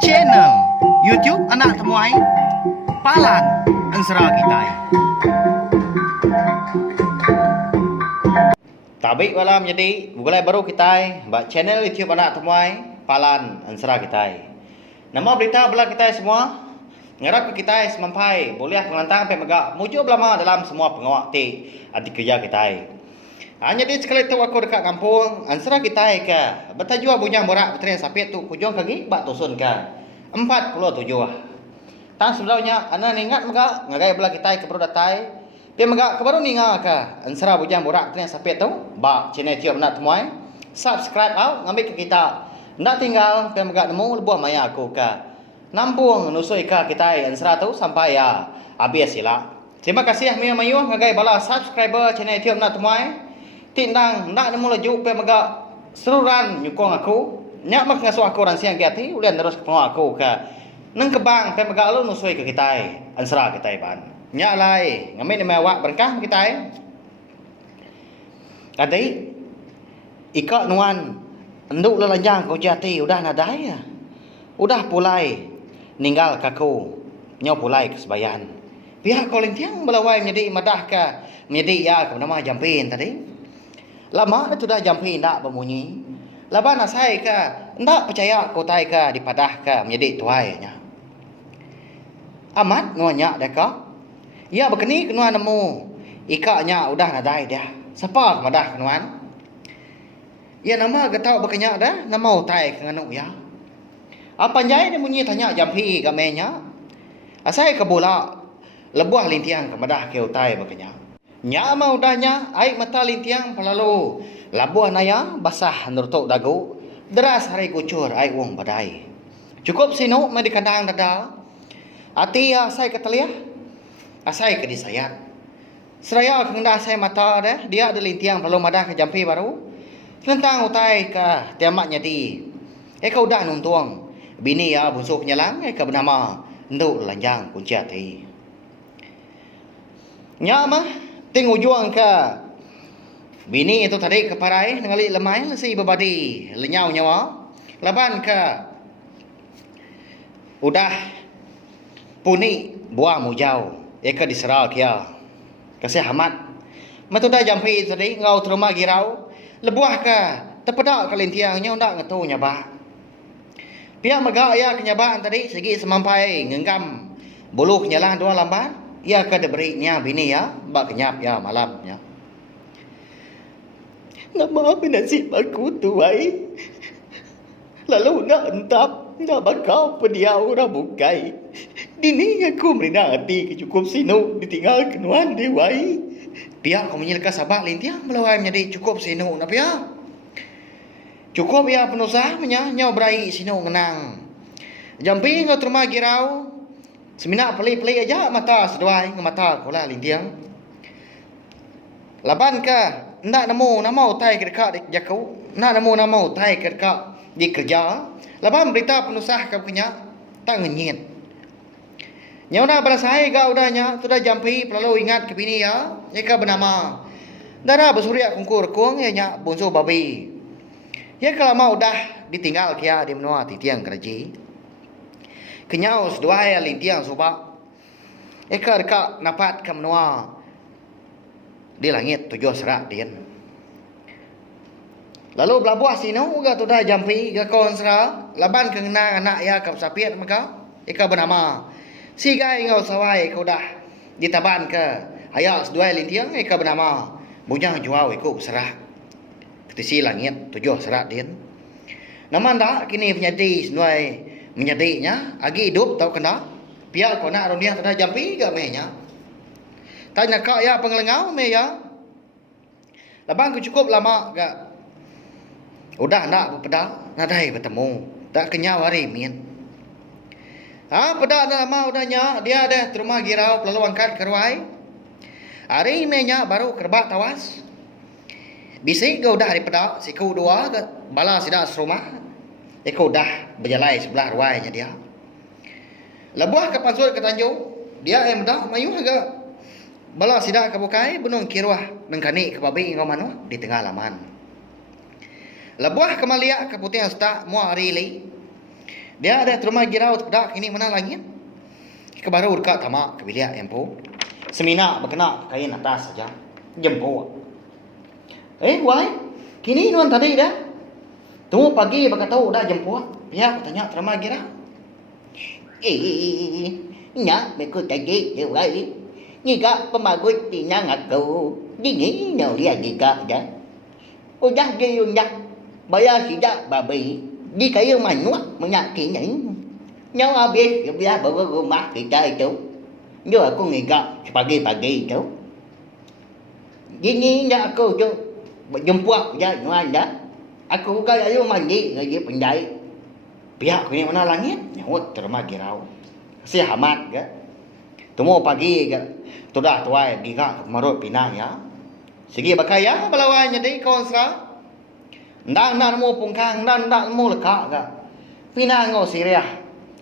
Channel YouTube anak temuai Palan Ansara Kitai. Tabik malam jadi mulai baru kita buat channel YouTube anak temuai Palan Ansara Kitai. Nama berita belah kita semua. Ngarap ke kita semampai boleh pengelantang sampai megak muncul belama dalam semua pengawak ti adik kerja kita. Hanya di sekali tu aku dekat kampung Ansara kita ke bertajua bunyang borak petren sapit tu kujung kaki bak tusun ke 47. Tang sebenarnya anak ingat megak ngagai belah kita ke datai. Dia megak ke baru ninga ke Ansara bunyang borak petren sapit tu bak channel tiap nak temuai. Subscribe au ngambil ke kita. Nak tinggal dia megak nemu lebuh maya aku ke. Nampung nusui ka kita Ansara tu sampai ya habis sila. Terima kasih Mia Mayu ngagai bala subscriber channel YouTube nak temuai. Tindang nak nemu laju pe megak seruran nyukong aku. Nyak mak ngasuh aku ran siang kiati ulian terus ke aku ka. Nang kebang pe megak lu nusui ke kita Ansara kita ban. Nyak lai ngamin mewak berkah kita. Kadai ikak nuan nduk lelanjang kau jati udah nadai ya. Udah pulai ninggal kaku nyo pulai ke sebayan. Pihak kolin tiang belawai menjadi madah ke menjadi ya ke nama jampin tadi. Lama itu dah jampin tak berbunyi. Laban asai ke ndak percaya kau tai ke dipadah ke menjadi tuainya. Amat nuanya deka. Ya begini kenuan nemu ikaknya udah nadai dia. Siapa madah kenuan? Ya nama getau berkenyak dah nama utai ke nganuk ya. Apa jai dia bunyi tanya jampi gamenya. Asai ke bola lebuah lintiang ke madah ke utai berkenyak. Nya mau dahnya air mata lintiang pelalu labuah naya basah nurtuk dagu deras hari kucur air wong badai. Cukup sinu mai di kandang dada. Ati asai ke teliah. Asai ke disayat. Seraya kendah saya mata dah dia ada lintiang pelalu madah ke jampi baru. Tentang utai ke tiamaknya di. Kau dah nuntuang. Bini ya busuk nyelang ke bernama nduk lanjang kunci hati. Nya mah tengok juang ke bini itu tadi ke parai ngali lemai si bebadi lenyau nyawa. Laban ke udah puni buah mujau eka diserah kia. Kasih hamat. Matu dah jampi tadi ngau terima girau lebuah ke tepedak ke lintiangnya ndak ngetu nyabak. Pihak megak ya kenyabaan tadi segi semampai ngenggam buluh nyalah dua lambat. Ya ke diberinya bini ya bak kenyap ya malamnya. Nak maaf nasib aku tuai. Lalu nak entap nak bakal pediau ora bukai. Dini aku merina hati kecukup sinu ditinggal kenuan dewai. Pihak kau menyelaka sabak lintiang melawai menjadi cukup sinu na pihak. Cukup ya penusah nyau berai sinu ngenang. Jampi ngau terima girau. Semina pelai-pelai aja mata seduai ngemata kola lintiang. Laban ke ndak nemu nama utai kerja di jakau. Ndak nemu nama utai kerja di kerja. Laban berita penusah kau punya tak ngenyit. Nyau dah berasai ga udahnya sudah jampi pelalu ingat ke bini ya. Eka bernama Dara bersurya kungkur kung ya nya bonso babi. Ya kalau mau dah ditinggal kia di menua titiang kerji. Kenyau sedua ya lintiang soba. Eka dekat napat ke menua di langit tujuh serak din. Lalu belabuah sinu ga tu dah jampi ga kon sera laban kena anak ya kap sapiat maka. Eka bernama si gai ngau sawai kau dah ditaban ke ayak sedua lintiang eka bernama bunyang juau ikut serak. Ketisi langit tujuh serat din. Nama anda kini penyadi senuai menyadinya agi hidup tahu kena. Pihak kau nak dunia sudah jampi ke mehnya. Tanya kau ya pengelengau meh ya. Labang ku cukup lama gak. Udah nak berpedak nadai bertemu. Tak kenyau hari min. Pedak dah lama udahnya dia ada terima girau lalu angkat keruai. Hari mehnya baru kerbak tawas. Bisik kau dah hari pedak, si kau dua ke bala sidak serumah. Kau dah berjalai sebelah ruainya dia. Lebuah ke pansur ke Tanjung, dia yang dah mayu agak. Bala sidak ke bukai, benung kiruah, nengkani ke babi ngau manu di tengah laman. Lebuah kemalia ke putih asta mua arili. Dia ada terima girau dak ini mana langit. Ke baru urka tama ke bilia empo. Semina berkena kain atas saja. Jempo. Why? Kini nuan tadi dah. Tunggu pagi berkata dah jempo. Pihak tanya terima girau. Nhá mẹ cô chạy gì điều ấy như cả mà cô thì năng ngặt cậu đi nghĩ nào đi gì cả chứ ôi chắc gì luôn chắc bây giờ chỉ đã bà bị đi cái yêu mày nuốt mà nhặt kỹ nhảy nhau à biết bây giờ bữa bữa má thì chơi chú nhưng mà cô nghĩ cả bà ghi chú đi nghĩ nha cô chú dùng qua ra ngoài đó aku cái yêu mày gì người bên đây Pihak ini mana langit? Nyawut terima girau. Si Hamad ke. Temu pagi ke. Tudah tuai giga marut pinang ya. Segi bakaya balawan jadi konsra. Ndak nak nemu pungkang, ndak nemu lekak ke. Pinang ngo Syria.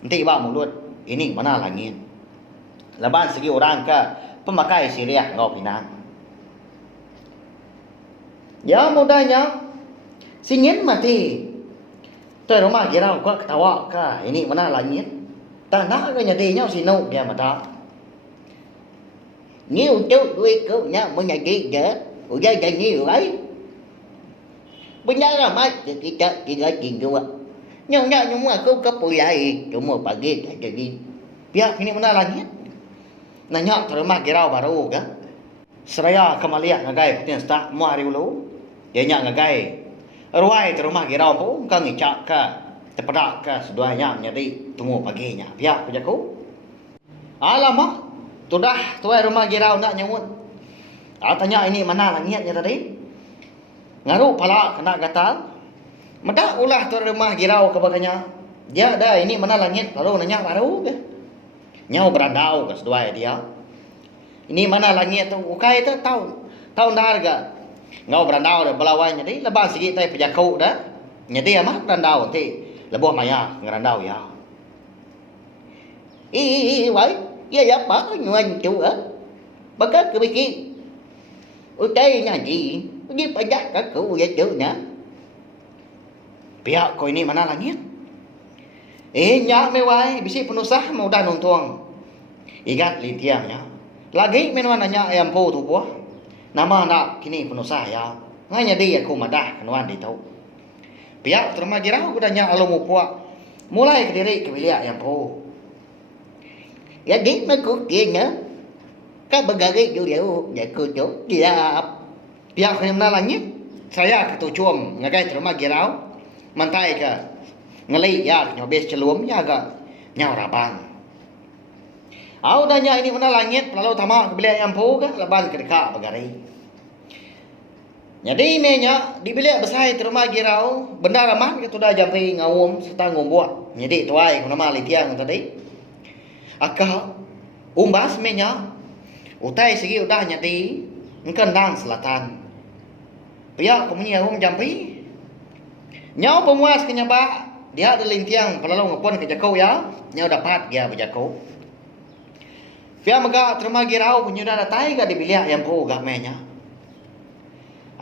Nanti ba mulut. Ini mana langit? Leban segi orang ke pemakai Syria ngo pinang. Ya mudahnya singin mati. Tôi rumah girau kau ketawa kah ini mana langit? Tak nak ke jadi nhau si nâu dia mata. Nhiều chú đuôi cứu nhau mới nhà chị chứ ủa gia chạy nhiều ấy bây giờ là mấy chị chết chị gửi chuyện chú ạ nhưng mà cứu cấp bụi dạy chú một bà kia chạy đi Pihak ini mana langit? Nanya rumah girau baru ke. Seraya kemalia ngagai putin sta mu hari ulu. Dia nyak ngagai ruai rumah girau pun kan ngicak ke tepedak ke seduanya jadi tunggu paginya pihak pujaku alamak tudah tuai rumah girau nak nyamut tanya ini mana langitnya tadi ngaruh pala kena gatal medak ulah tu rumah girau ke baganya dia dah ini mana langit baru nanya baru ke nyau berandau ke seduai dia ini mana langit tu ukai tu tahu dah ke ngau berandau dah belawan jadi leban sikit tai pejaku dah jadi amah berandau nanti lebuh maya ngerandau ya vậy ya ya bà ngoan chú á bà cái kia ôi đây nhà gì với bà giác cả cụ vậy chú nè pihak kau ini mana langit nyak mewai bisi penusah mau dah nontuang igat litiang ya lagi menuan nanya ayam po tu puah nama nak kini penusah ya nganya dia aku madah kenuan di tahu pihak terima girau aku nanya alomu puak mulai ke diri ke bilik ayam po ya đi mấy cô kia nhớ các bà gari vô liệu ya cô chú ya pihak ini mana langit saya ketujuan ngagai terima girau mantai ke ngelai ya nyobes celum ya ga nyau rabang au danya ini mana langit lalu tama ke bilik ayam po ke leban ke dekat bagari. Jadi menya di bilik besar terima girau benda ramah ke sudah jampi ngawum serta ngombuat. Jadi tuai nama litiang tadi. Aka umbas menya utai segi udah nyati ngkendang selatan. Pia kemunya jampi. Nyau pemuas ke nyaba dia ada lintiang pelalau ngapun ke jakau ya. Nyau dapat dia berjakau. Pia mega terima girau punya dah datai ke di bilik yang po gak menya.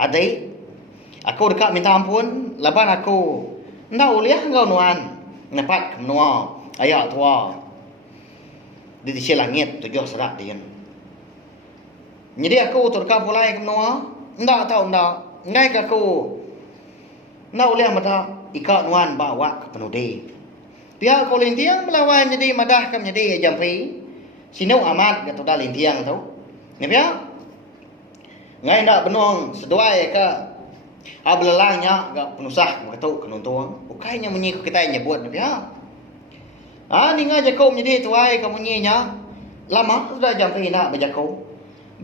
Adai, aku dekat minta ampun, leban aku ndak uliah engkau nuan, nepat menua, ayak tua. Di sisi langit tujuh serat dia. Jadi aku terdekat pulai ke menua, ndak tahu ndak, ngai ke aku ndak uliah mata ikat nuan bawa ke penudi. Pihak aku lintiang melawan jadi madah ke menjadi jampi. Sinau amat ke tu dah lintiang tu. Ni pihak ngai nak benong seduai ke abelelangnya gak penusah begitu kenuntung ukainya munyi kita nyebut dia ni ngaja kau menjadi tuai kamu nyinya lama sudah jampi nak berjakau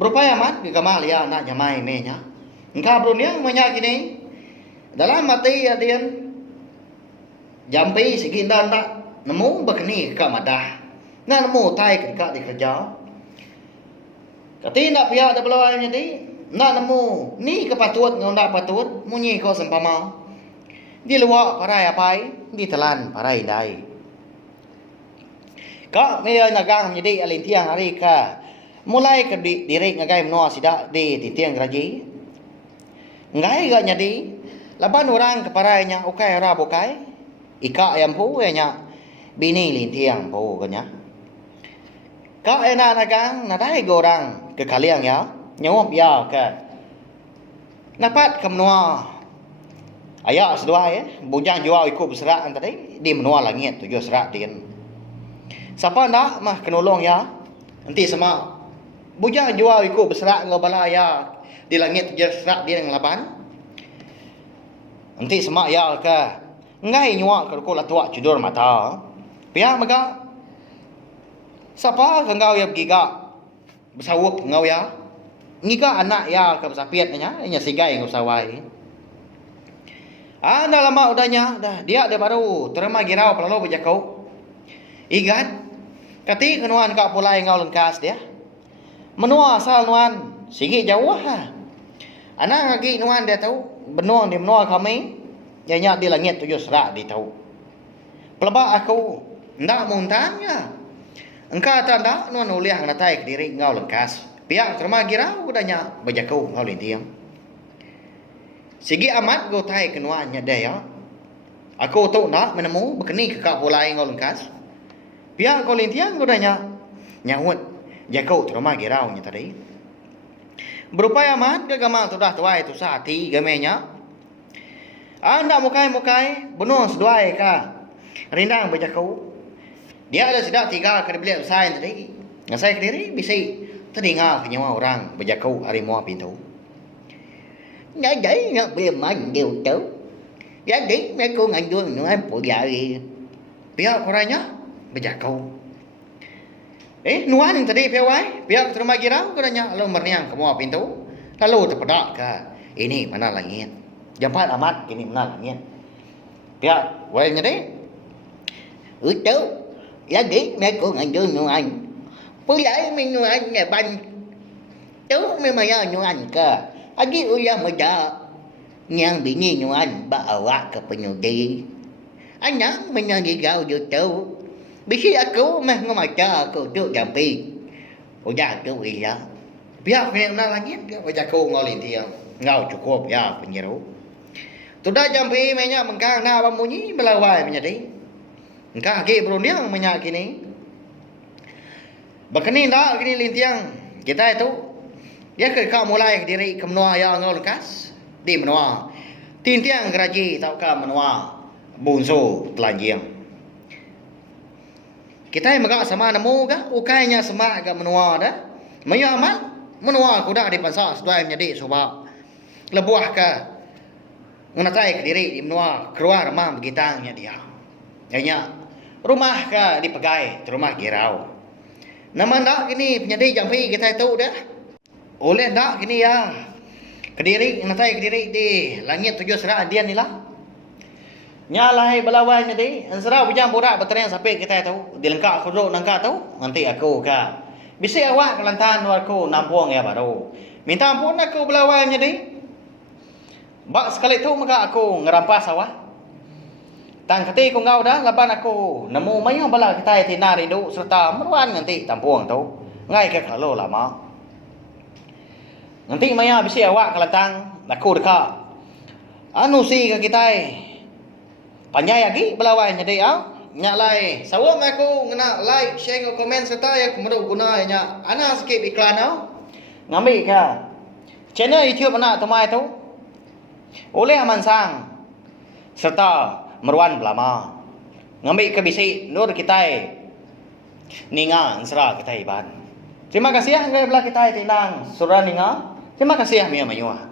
berupaya mat ke kamal ya nak nyamai menya engkau brunia menyak ini dalam mati adian jampi segi ndak nemu bekeni ke madah nak nemu tai ke di kerja katina pihak ada belawai jadi nak nemu ni kepatut ngau ndak patut munyi kau sempama di luar parai apai di telan parai dai ka meya nagang menjadi alin tiang hari ka mulai ke diri ngagai menua sida di tiang raji ngai ga nyadi Laban orang keparainya ukai ra bukai. Ika yang pu nya bini lintiang pu kanya. Ka ena nagang nadai gorang ke kaliang ya. Nyawap ya ke. Napat kamnua. Ayak sedua ya. Bujang jual ikut berserak tadi. Di menua langit tujuh serak din. Siapa nak mah kenolong ya. Nanti sama. Bujang jual ikut berserak ngau bala ya. Di langit tujuh serak din yang laban. Nanti semak ya ke ngai nyuak ke kula tua cudur mata. Pihak maka siapa kengau ya giga bersawup ngau ya. Ngika anak ya ke besapiat nya sigai ngau sawai. Anda lama udahnya dah dia baru terima girau pelalo bejakau. Igat kati kenuan ka pulai ngau lengkas dia. Menua asal nuan sigi jauh ha. Anak lagi nuan dia tahu benuang di menua kami nyanyi di langit tujuh serak di tahu. Pelabak aku ndak muntanya. Engkau tanda nuan uliah natai ke diri ngau lengkas. Pihak terima girau udahnya bejakau ngau lintiang. Sigi amat go tai kenuannya dia. Aku tu nak menemu bekeni ke kak pulai ngau lengkas. Pihak ngau lintiang udahnya nyahut jakau terima girau nya tadi. Berupaya amat ke gamal sudah tuai tu sati gamenya. Anda mukai benuang seduai ka. Rindang bejakau. Dia ada sedak tiga ke beliau sain tadi. Ngasai ke diri bisi teringal kenyawa orang bejakau hari mua pintu. Jadi nak boleh mandil tu. Jadi aku ngandung nuan pulai. Pihak orangnya bejakau. Nuan yang tadi piawai, pihak terima girau katanya lalu merniang ke mua pintu. Lalu terpedak ke ini mana langit. Jampat amat kini mana langit. Pihak wainya deh. Itu jadi aku ngandung nuan. Pulai nuan ban. Tu memang ya nuan ke. Agi ulah muda. Yang bini nuan bawa ke penyudi. Anak menyanggigau tu. Bisi aku mah ngomata aku tu jampi. Udah tu iya. Pihak mana langit ke bejakau ngau lintiang. Ngau cukup ya penyeru. Tudah jampi menya mengkang na bamunyi belawai menjadi. Engkau lagi berundang menyak kini. Bakeni ndak kini lintiang kita itu. Dia ke kau mulai ke diri ke menua yang ngau lekas. Di menua. Tintiang geraji tau ka menua. Bunso telanjang. Kita yang megak sama nemu ka. Ukainya sama agak menua dah. Menyamat. Menua kuda di pasar. Sedua menjadi sebab. Lebuah ka. Menatai ke diri di menua. Keluar rumah begitangnya dia. Hanya. Rumah ka dipegai. Rumah girau. Nama ndak kini penyedi jampi kita itu dah. Oleh ndak kini ya. Kediri. Menatai ke diri di langit tujuh serak dia ni lah. Nyalai belawai jadi ansara bujang borak berteriak sampai kita tahu dilengkap kuduk nangka tahu nanti aku ka bisi awak kelantan aku nampuang ya baru minta ampun aku belawai jadi bak sekali tu maka aku ngerampas awak tang keti ku ngau dah laban aku nemu mayang bala kita tina rindu serta meruan nanti tampuang tahu ngai ke kalau lama nanti maya bisi awak kelantan aku dekat anu si ke kita panjai lagi belawai jadi nyalai sawang aku ngena like share komen serta ya kemudian guna nya ana skip iklan ngambil ka channel YouTube anak temai tu oleh aman sang serta meruan belama ngambil ke bisi nur kita ninga ansra kita iban terima kasih ya belah kita tinang surah ninga terima kasih ya Mia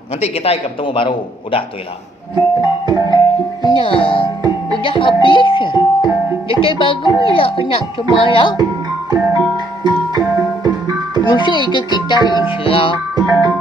nanti kita ketemu baru udah tu lah udah habis. Jadi baru ya nak semua ya. Mesti ke kita insya